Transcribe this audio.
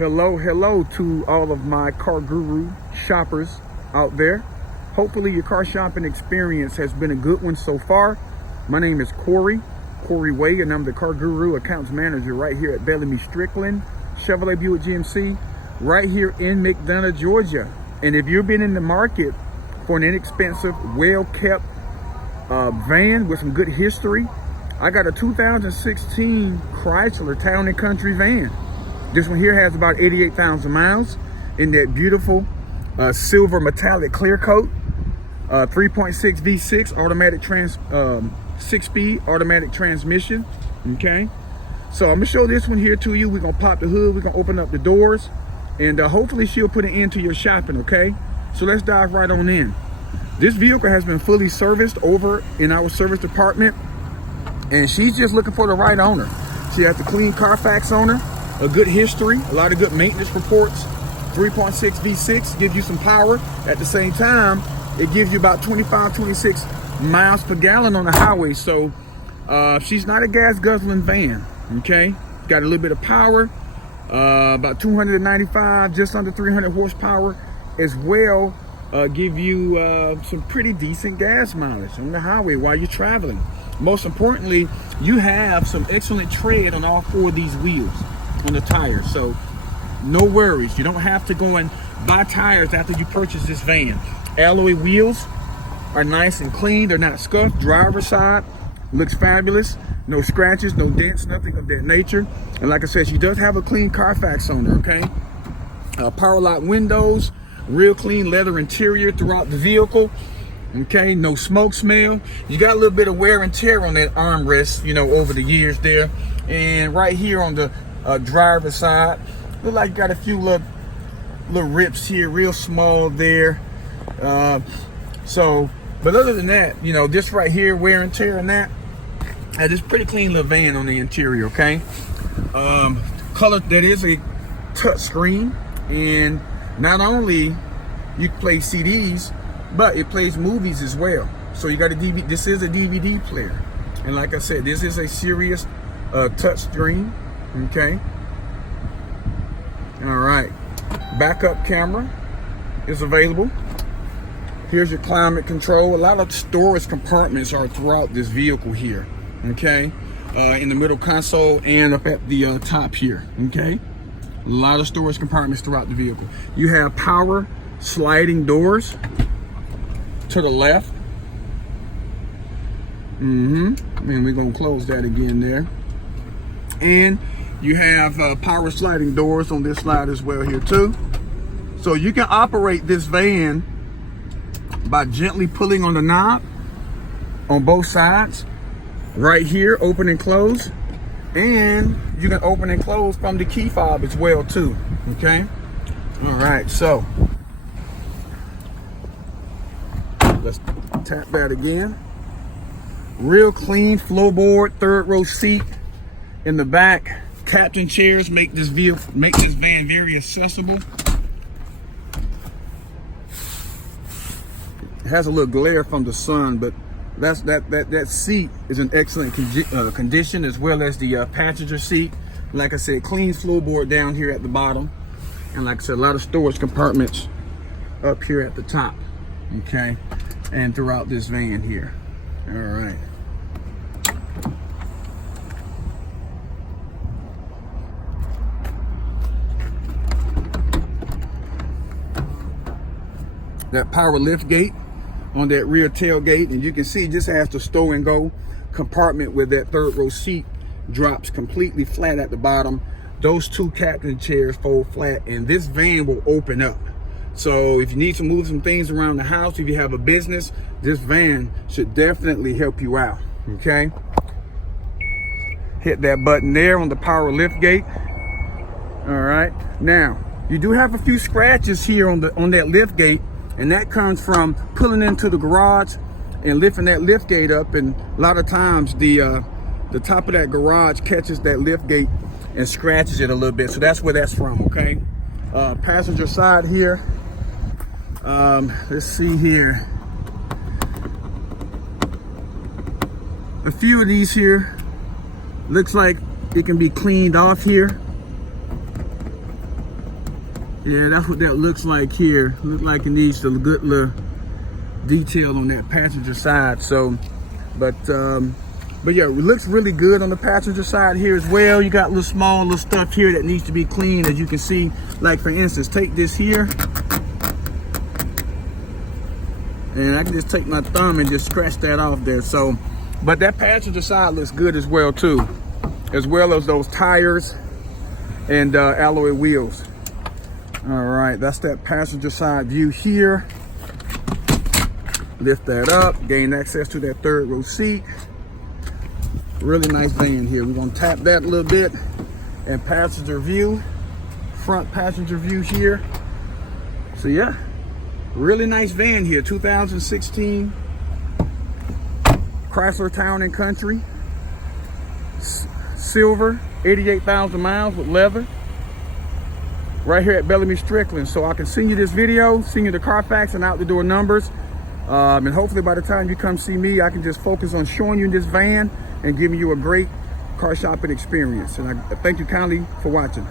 Hello to all of my car guru shoppers out there. Hopefully your car shopping experience has been a good one so far. My name is Corey Way, and I'm the car guru accounts manager right here at Bellamy Strickland Chevrolet Buick GMC right here in McDonough, Georgia. And if you've been in the market for an inexpensive, well-kept van with some good history, I got a 2016 Chrysler Town and Country van. This one here has about 88,000 miles in that beautiful silver metallic clear coat. 3.6 V6 automatic 6-speed automatic transmission. Okay, so I'm gonna show this one here to you. We're gonna pop the hood, we're gonna open up the doors, and hopefully she'll put an end to your shopping. Okay, so let's dive right on in. This vehicle has been fully serviced over in our service department, and she's just looking for the right owner. She has a clean Carfax on her, a good history, a lot of good maintenance reports. 3.6 V6 gives you some power. At the same time, it gives you about 25, 26 miles per gallon on the highway. So she's not a gas guzzling van, okay? Got a little bit of power, about 295, just under 300 horsepower as well. Give you some pretty decent gas mileage on the highway while you're traveling. Most importantly, you have some excellent tread on all four of these wheels on the tires, so no worries. You don't have to go and buy tires after you purchase this van. Alloy wheels are nice and clean. They're not scuffed. Driver's side looks fabulous. No scratches, no dents, nothing of that nature. And like I said, she does have a clean Carfax on her, okay? Power lock windows, real clean leather interior throughout the vehicle. Okay, no smoke smell. You got a little bit of wear and tear on that armrest, you know, over the years there. And right here on the driver's side, look like you got a few little rips here, real small there. But other than that, you know, this right here, wear and tear and that, this pretty clean little van on the interior, okay? Color, that is a touch screen, and not only you can play CDs, but it plays movies as well. So you got a DVD, this is a DVD player. And like I said, this is a serious touch screen, okay? All right, backup camera is available. Here's your climate control. A lot of storage compartments are throughout this vehicle here, okay? In the middle console and up at the top here, okay? A lot of storage compartments throughout the vehicle. You have power sliding doors to the left. And we're gonna close that again there. And you have power sliding doors on this side as well here too. So you can operate this van by gently pulling on the knob on both sides. Right here, open and close. And you can open and close from the key fob as well too, okay? All right, so let's tap that again. Real clean floorboard, third row seat in the back. Captain chairs make this van very accessible. It has a little glare from the sun, but that seat is in excellent condition, as well as the passenger seat. Like I said, clean floorboard down here at the bottom, and like I said, a lot of storage compartments up here at the top, okay, and throughout this van here. All right. That power lift gate on that rear tailgate, and you can see just has the stow and go compartment where that third row seat drops completely flat at the bottom. Those two captain chairs fold flat, and this van will open up. So if you need to move some things around the house, if you have a business, this van should definitely help you out, okay? Hit that button there on the power lift gate. All right, now you do have a few scratches here on that lift gate, and that comes from pulling into the garage and lifting that lift gate up. And a lot of times the top of that garage catches that lift gate and scratches it a little bit. So that's where that's from, okay? Passenger side here. Let's see here. A few of these here looks like it can be cleaned off here. Yeah, that's what that looks like here. Look like it needs a good little detail on that passenger side. So, but yeah, it looks really good on the passenger side here as well. You got little stuff here that needs to be cleaned, as you can see. Like for instance, take this here, and I can just take my thumb and just scratch that off there. So, but that passenger side looks good as well too, as well as those tires and alloy wheels. All right, that's that passenger side view here. Lift that up, gain access to that third row seat. Really nice van here. We're gonna tap that a little bit, and passenger view, front passenger view here. So yeah, really nice van here. 2016 Chrysler Town and Country, silver, 88,000 miles with leather. Right here at Bellamy Strickland. So I can send you this video, send you the Carfax and out the door numbers. And hopefully by the time you come see me, I can just focus on showing you this van and giving you a great car shopping experience. And I thank you kindly for watching.